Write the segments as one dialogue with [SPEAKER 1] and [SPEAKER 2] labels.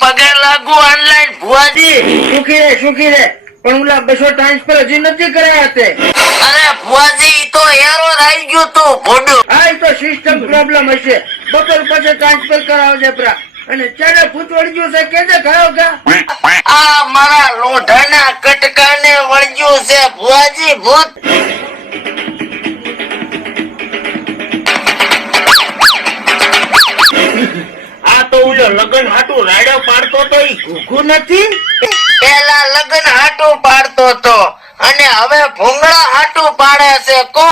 [SPEAKER 1] પગે લાગુ ઓનલાઈન ભુવાજી.
[SPEAKER 2] સુખી રે સુખી રે પણ ઓલા બસો ટ્રાન્સફર હજી નથી કરાયા તે.
[SPEAKER 1] અરે ભુવાજી તો એરો રહી ગયું તું ભોડું.
[SPEAKER 2] આ તો સિસ્ટમ પ્રોબ્લેમ હશે. બપોર પછી ટ્રાન્સફર કરાવજે પ્રા. અને ચાલે ભૂત વળગ્યું છે કે કરાવ કા
[SPEAKER 1] આ મારા લોઢાના કટકાને વળગ્યું છે ભુવાજી ભૂત.
[SPEAKER 2] પાડતો તો ઈ ઘૂઘુ નથી?
[SPEAKER 1] પેલા લગ્ન હાટું પાડતો તો અને હવે ભૂંગળા હાટું પાડે છે કો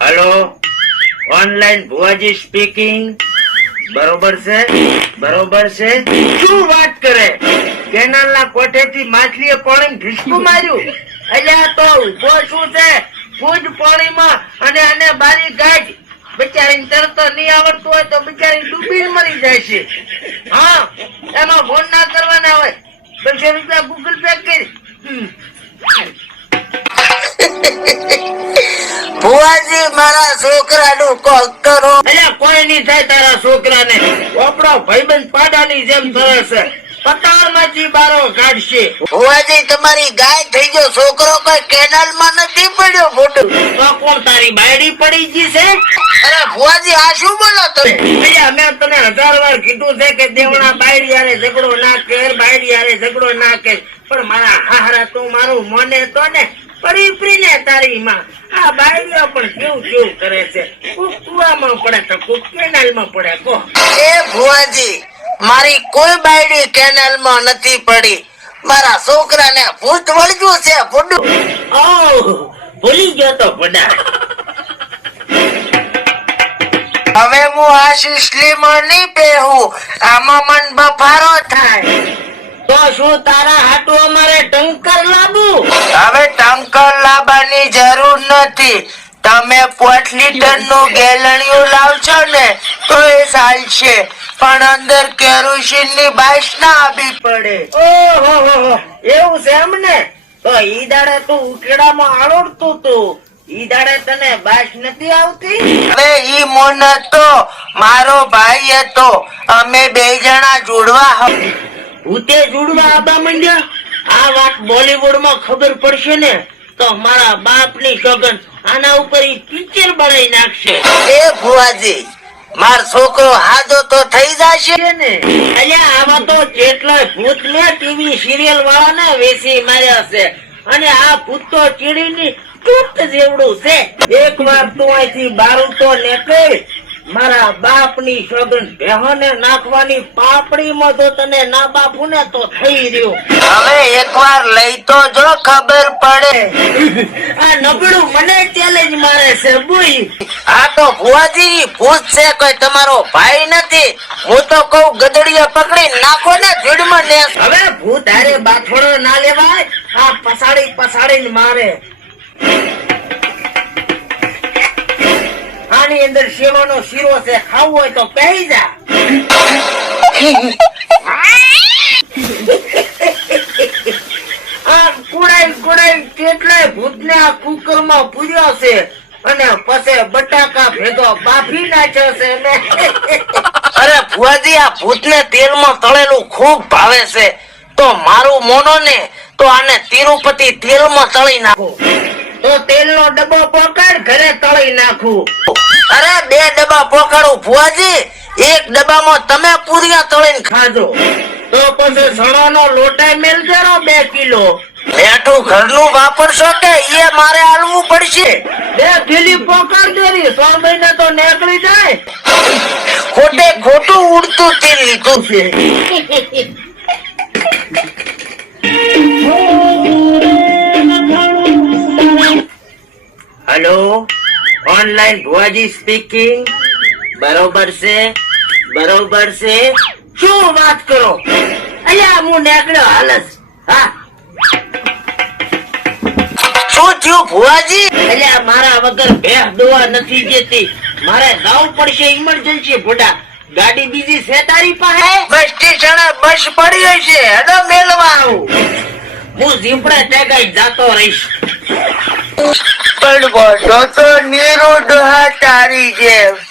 [SPEAKER 2] હેલો? ઓનલાઈન ભુવાજી સ્પીકિંગ બરોબર છે? બરોબર છે? શું વાત કરે? કેનાલ ના કોઠે થી માછલીએ પાણી ઢીસકું માર્યું? એટલે તો ઊભો શું છે? ફૂડ પાણીમાં અને આને બારી ગાઢ બિચારી તરત નહીં આવડતું હોય તો બિચારી ડૂબી મરી જાય છે. હા એમાં ફોન ના કરવાના હોય. બસો રૂપિયા ગૂગલ પે કરી.
[SPEAKER 1] ભુવાજી મારા છોકરાનું કોલ કરો.
[SPEAKER 2] અલ્યા કોઈ નહીં થાય તારા છોકરાને. આપણો ભાઈબંધ પાડાની જેમ સરસ છે. પતાળમાંથી બારો કાઢશે
[SPEAKER 1] હોવાજી તમારી ગાય થઈ ગયો. છોકરો કોઈ કેનાલમાં નથી પડ્યો ફોટો?
[SPEAKER 2] તો કોણ તારી બાયડી પડી ગઈ છે?
[SPEAKER 1] અરે ભુવાજી આ શું બોલો તમે?
[SPEAKER 2] અમે તને હજાર વાર કીધું છે કે દેવણા બાયડી આરે ઝઘડો ના કર બાયડી આરે ઝઘડો ના કર પણ મારા હારા તું મારું મને તો ને પરી પરીને તારી માં. આ બાયડીઓ પણ કેવું કેવું કરે છે? કોક કુવામાં પડે તો કોક કેનાલમાં પડે કો
[SPEAKER 1] એ ભુવાજી મારી કોઈ બાયડી કેનાલમાં નથી પડી. મારા છોકરાને ભૂત વળગ્યું છે ભોડું.
[SPEAKER 2] ભૂલી ગયો તો પડા
[SPEAKER 1] હવે હું આશીષ લીમણ નહીં પહેરું. આમાં મન બફારો થાય.
[SPEAKER 2] તો શું તારા હાટુ અમારે ટંકર લાવું
[SPEAKER 1] હવે ટંકર લાવવાની જરૂર નથી. તમે પાંચ લીટરનું ગેલણિયું લાવશો ને તો એ ચાલશે. પણ અંદર કેરોસીનની બાઈસ ના આવી પડે.
[SPEAKER 2] ઓહો હો હો એવું છે એમ ને? તો ઈ દાડે તું ઉકેડામાં આળોડતું તું. ઈ દાડે તને બાશ નથી આવતી?
[SPEAKER 1] હવે ઈ મોન હતો મારો ભાઈ હતો. અમે બે જણા જોડવા હું
[SPEAKER 2] તે જોડવા આબા માંડ્યા? આ વાત બોલીવુડમાં ખબર પડશે ને? તો મારા બાપની સગન આના ઉપર પિક્ચર બનાવી નાખશે.
[SPEAKER 1] એ ભુવાજી માર છોકરો હાજો તો થઈ જશે
[SPEAKER 2] ને. અલ્યા આમાં તો જેટલા ભૂત ને ટીવી સિરિયલ વાળા ને વેસી માર્યા છે. અને આ ભૂત તો ચીડીની તૂટ જેવડું છે. એક વાર તું અહીંથી બારું તો નીકળ મારા બાપની સગન બેહોને નાખવાની પાપડી માં તો તને ના બાપુ ને તો થઈ રહ્યું.
[SPEAKER 1] હવે એકવાર લઈ તો જો ખબર પડે.
[SPEAKER 2] આ નબળું મને ચેલેન્જ મારે છે બુઈ.
[SPEAKER 1] આ તો ભુવાજી ભૂત છે કોઈ તમારો ભાઈ નથી. હું તો કઉ ગદડીએ પકડી નાખો ને ભીડમાં ને
[SPEAKER 2] હવે ભૂત હારે બાથોડો ના લેવાય આ પસાડી પસાડીને મારે. આની અંદર શેવાનો શીરો છે ખાવું હોય તો પહેરી જા. આ કુડાઈ કુડાઈ કેટલાય ભૂતને આ કુકરમાં પૂર્યો છે અને પછી બટાકા ભેગો બાફી નાખ્યો છે ને.
[SPEAKER 1] અરે ભુવાજી આ ભૂતને તેલમાં તળેલું ખૂબ ભાવે છે. તો મારું મોનો ને તો આને તિરુપતિ તેલમાં તળી નાખો.
[SPEAKER 2] તો તેલનો ડબ્બો પકડ ઘરે તળી નાખું.
[SPEAKER 1] અરે બે ડબ્બા પોકાડું ભુવાજી. એક ડબ્બામાં તમે પૂરિયા તળીને
[SPEAKER 2] ખાજો. તો પછી સણાનો લોટાઈ મેલજેરો બે કિલો.
[SPEAKER 1] બેઠું ઘરનું વાપરશો કે એ મારે હાલવું પડશે?
[SPEAKER 2] બે થેલી પોકાર દેરી સો મહિને તો નીકળી જાય.
[SPEAKER 1] ખોટે ખોટું ઉડતું તેલ લીધું છે.
[SPEAKER 2] હેલો? ઓનલાઈન ભુવાજી સ્પીકિંગ બરોબર છે? બરોબર છે? શું વાત કરો? અલ્યા હું નીકળ્યો હાલસ હા.
[SPEAKER 1] શું થયું ભુવાજી?
[SPEAKER 2] અલ્યા મારા વગર ભેહ દોવા નથી જતી મારે જવું પડશે ઇમરજન્સી ભોડા. ગાડી બીજી છે તારી પાસે?
[SPEAKER 1] બસ સ્ટેશને બસ પડી હશે હેડો મેળવા આવું.
[SPEAKER 2] હું દીપડે ટેગાઈ જાતો રહીશ.
[SPEAKER 1] પણ વધો તો નીરુ ડોહા તારી જેમ.